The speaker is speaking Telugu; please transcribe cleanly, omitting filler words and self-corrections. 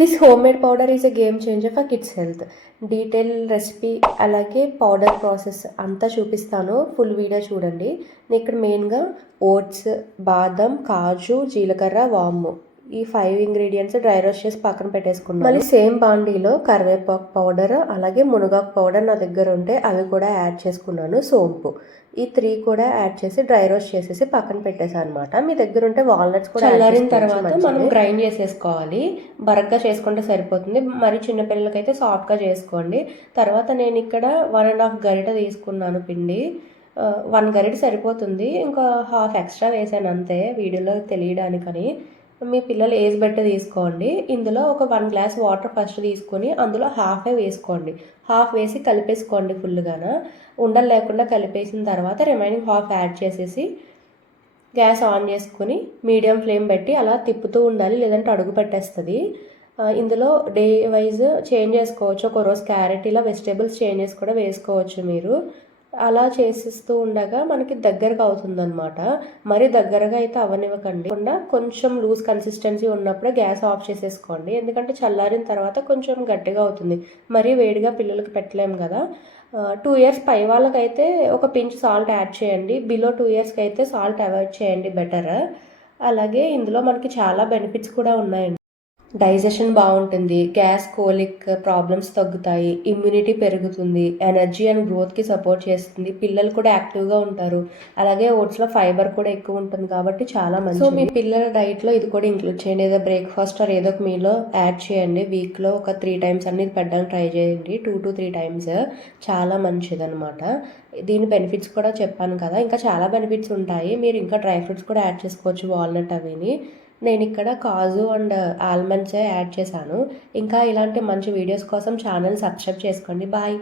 This home made powder is a game changer for kids health. Detail recipe అలాగే పౌడర్ ప్రాసెస్ అంతా చూపిస్తాను, ఫుల్ వీడియో చూడండి. నేను ఇక్కడ మెయిన్గా ఓట్స్, బాదం, కాజు, జీలకర్ర, వాము ఈ 5 ఇంగ్రీడియంట్స్ డ్రై రోస్ట్ చేసి పక్కన పెట్టేసుకున్నాను. మళ్ళీ సేమ్ బాండీలో కరివేపాకు పౌడర్ అలాగే మునగాకు పౌడర్ నా దగ్గర ఉంటే అవి కూడా యాడ్ చేసుకున్నాను. సోంపు ఈ 3 కూడా యాడ్ చేసి డ్రై రోస్ట్ చేసేసి పక్కన పెట్టేసాను అనమాట. మీ దగ్గర ఉంటే వాల్నట్స్ కూడా చల్లారిన తర్వాత మనం గ్రైండ్ చేసేసుకోవాలి. బరగ్గా చేసుకుంటే సరిపోతుంది. మరి చిన్నపిల్లలకైతే సాఫ్ట్గా చేసుకోండి. తర్వాత నేను ఇక్కడ 1.5 గరిట తీసుకున్నాను పిండి. 1 గరిట సరిపోతుంది, ఇంకా హాఫ్ ఎక్స్ట్రా వేసాను అంతే వీడియోలో తెలియడానికని. మీ పిల్లలు ఏజ్ బట్టి తీసుకోండి. ఇందులో ఒక 1 గ్లాస్ వాటర్ ఫస్ట్ తీసుకొని అందులో హాఫే వేసుకోండి. హాఫ్ వేసి కలిపేసుకోండి ఫుల్గాన. ఉండలు లేకుండా కలిపేసిన తర్వాత రిమైనింగ్ హాఫ్ యాడ్ చేసేసి గ్యాస్ ఆన్ చేసుకుని మీడియం ఫ్లేమ్ పెట్టి అలా తిప్పుతూ ఉండాలి, లేదంటే అడుగు పెట్టేస్తుంది. ఇందులో డే వైజ్ చేంజ్ చేసుకోవచ్చు. ఒక రోజు క్యారెట్ ఇలా వెజిటేబుల్స్ చేంజెస్ కూడా వేసుకోవచ్చు మీరు. అలా చేసిస్తూ ఉండగా మనకి దగ్గరగా అవుతుందన్నమాట. మరి దగ్గరగా అయితే అవనివ్వకండి. కొంచెం లూజ్ కన్సిస్టెన్సీ ఉన్నప్పుడే గ్యాస్ ఆఫ్ చేసేసుకోండి, ఎందుకంటే చల్లారిన తర్వాత కొంచెం గట్టిగా అవుతుంది. మరీ వేడిగా పిల్లలకి పెట్టలేము కదా. 2 ఇయర్స్ పై వాళ్ళకైతే ఒక పించ్ సాల్ట్ యాడ్ చేయండి. బిలో 2 ఇయర్స్కి అయితే సాల్ట్ అవాయిడ్ చేయండి బెటర్. అలాగే ఇందులో మనకి చాలా బెనిఫిట్స్ కూడా ఉన్నాయండి. డైజెషన్ బాగుంటుంది, గ్యాస్ కోలిక్ ప్రాబ్లమ్స్ తగ్గుతాయి, ఇమ్యూనిటీ పెరుగుతుంది, ఎనర్జీ అండ్ గ్రోత్కి సపోర్ట్ చేస్తుంది, పిల్లలు కూడా యాక్టివ్గా ఉంటారు. అలాగే ఓట్స్లో ఫైబర్ కూడా ఎక్కువ ఉంటుంది కాబట్టి చాలా మంచిది. సో మీ పిల్లల డైట్లో ఇది కూడా ఇంక్లూడ్ చేయండి. ఏదో బ్రేక్ఫాస్ట్ ఆర్ ఏదో ఒక మీలో యాడ్ చేయండి. వీక్లో ఒక 3 టైమ్స్ అనేది పెట్టడానికి ట్రై చేయండి. 2 to 3 టైమ్స్ చాలా మంచిది అనమాట. దీని బెనిఫిట్స్ కూడా చెప్పాను కదా, ఇంకా చాలా బెనిఫిట్స్ ఉంటాయి. మీరు ఇంకా డ్రై ఫ్రూట్స్ కూడా యాడ్ చేసుకోవచ్చు, వాల్నట్ అవిని. నేను ఇక్కడ కాజు అండ్ ఆల్మండ్స్ యాడ్ చేశాను. ఇంకా ఇలాంటి మంచి వీడియోస్ కోసం ఛానల్ సబ్స్క్రైబ్ చేసుకోండి. బాయ్.